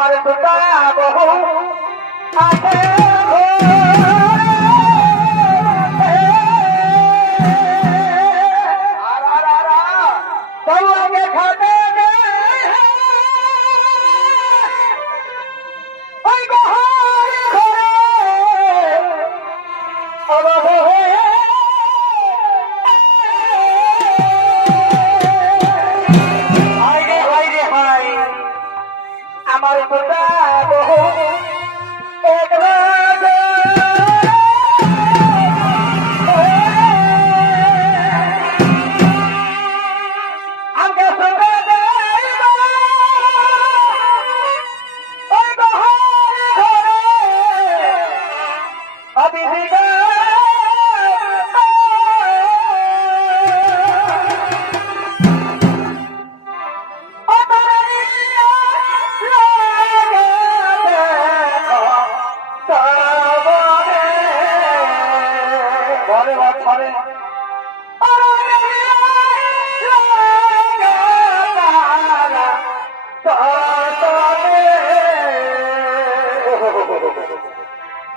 আমার দুটা বহু আছে।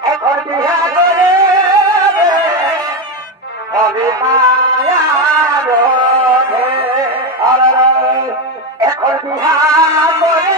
এখন বিয়া করে হবে মায়া এখন বিয়া করে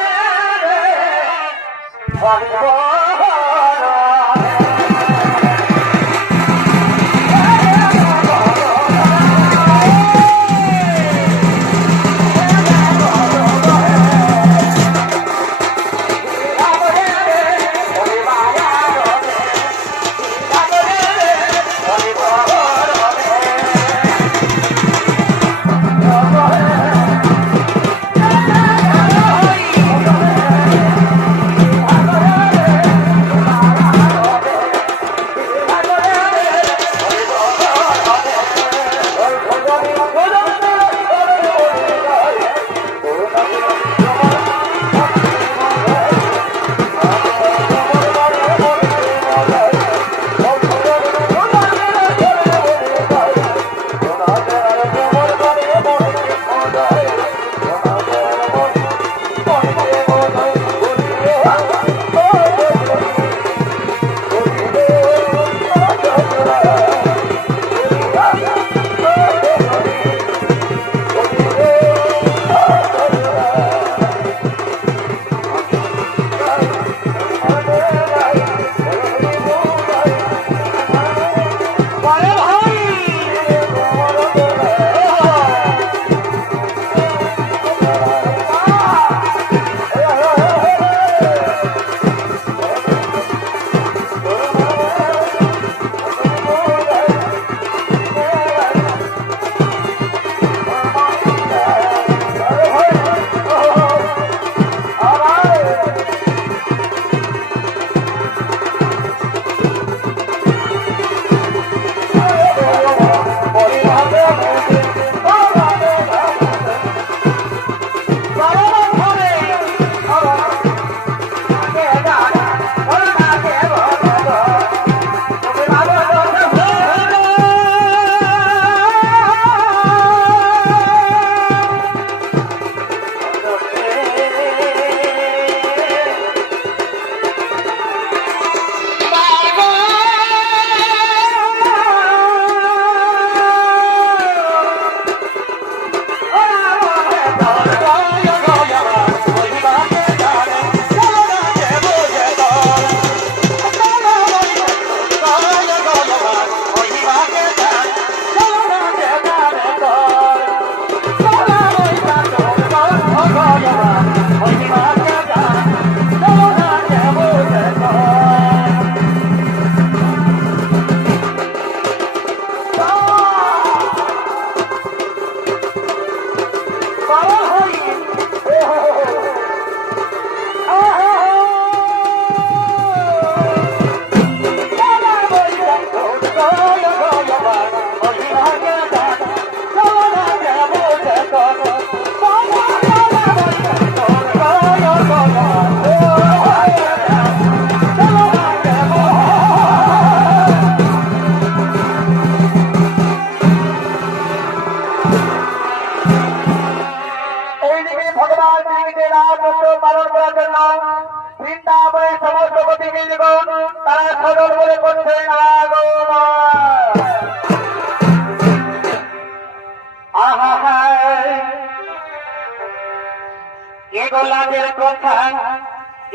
গোলামের কথা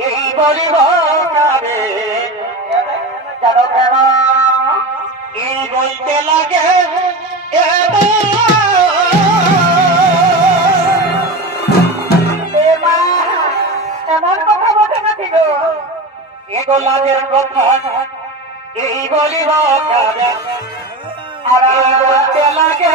এই বলিব যাবে এই বলতে লাগে গোলামের কথা এই বলিব যাবে আর বলতে লাগে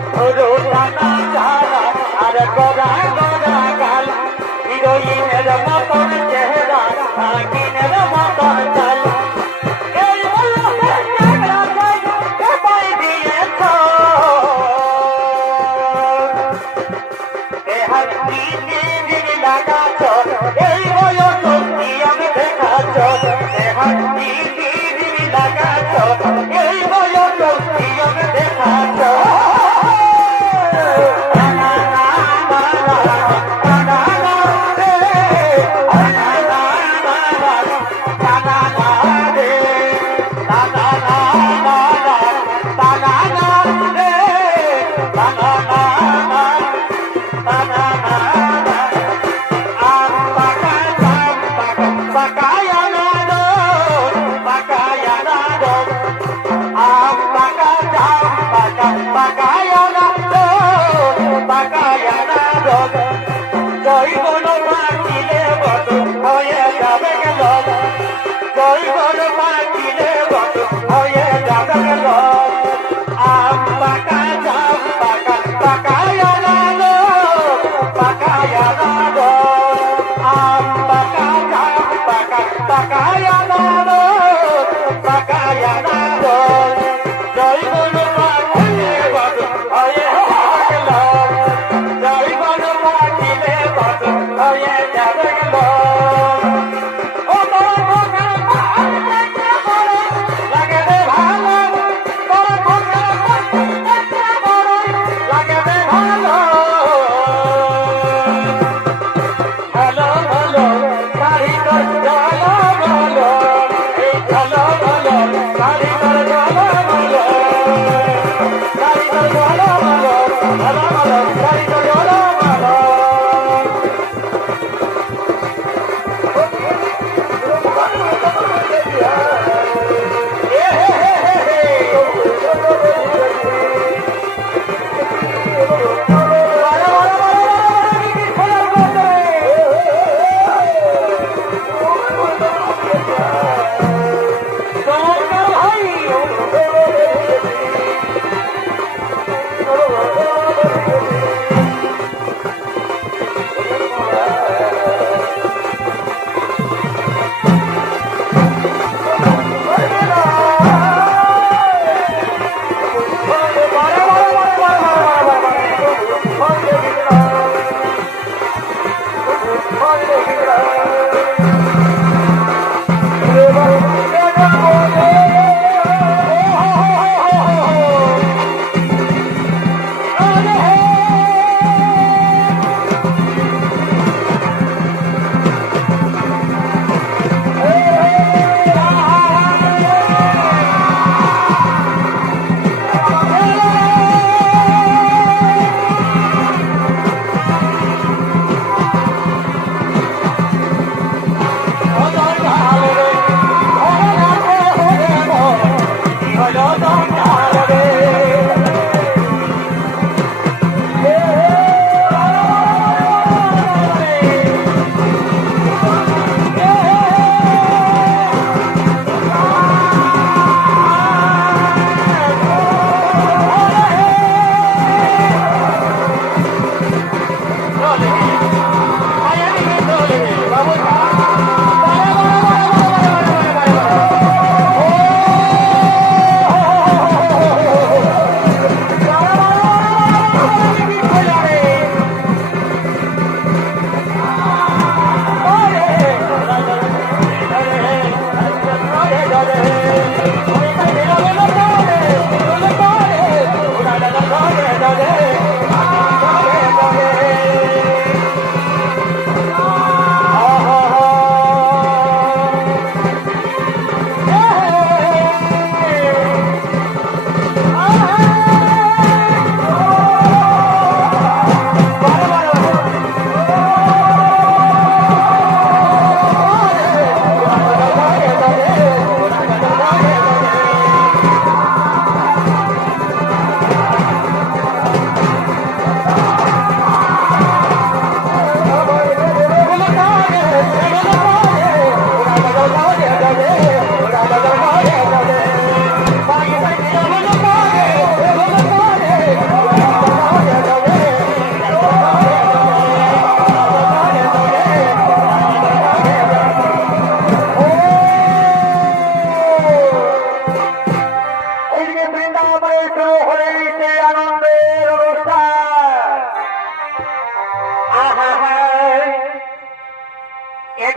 Oh, Gracias.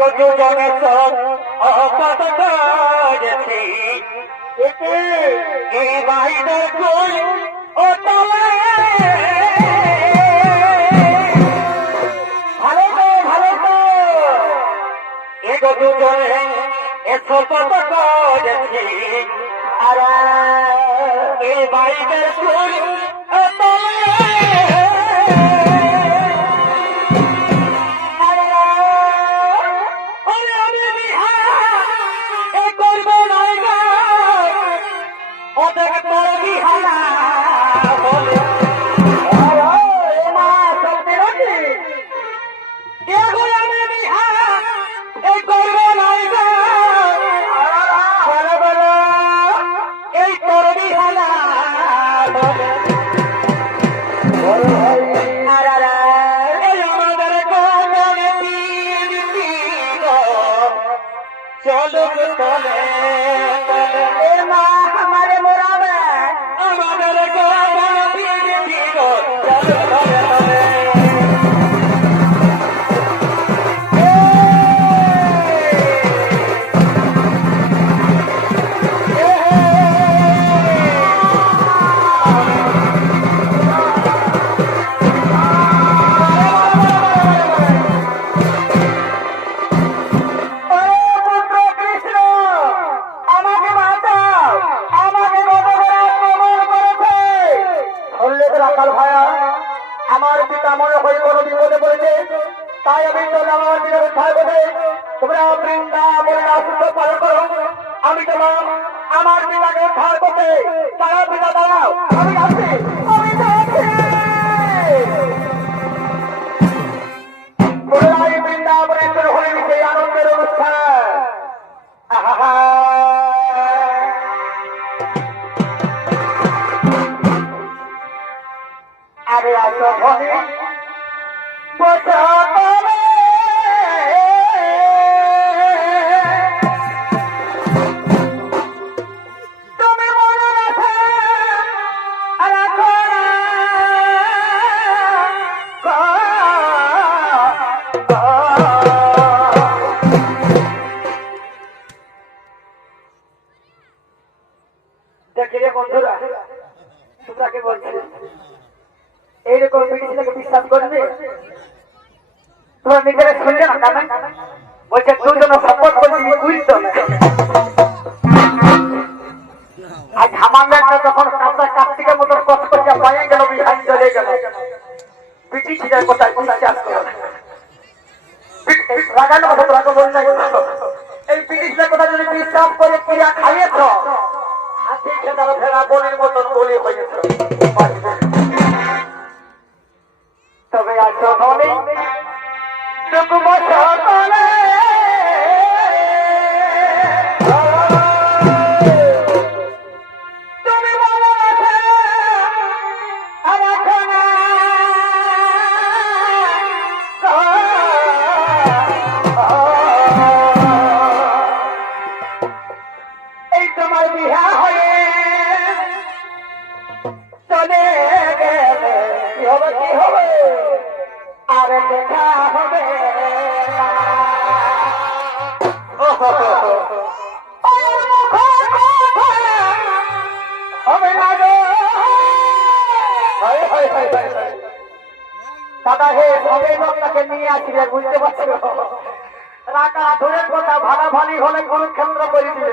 গজু জগত অপদ গেছি। এই বাহিদার কই ও ভালো তো ভালো তো এ গজু জলে এ ছোট গেছি আর এই বাহিদার কই আমি তোমার আমার বিভাগের ভারতকে তারা বিনা দাঁড়াও। আমি আছি। পিঠে তারা ভেড়া গলির মতন গলি হয়েছে আছি বুঝতে পারছি? রাখা ধরে কথা ভাড়া ভালি হলে কুরুক্ষেত্র করে দিবে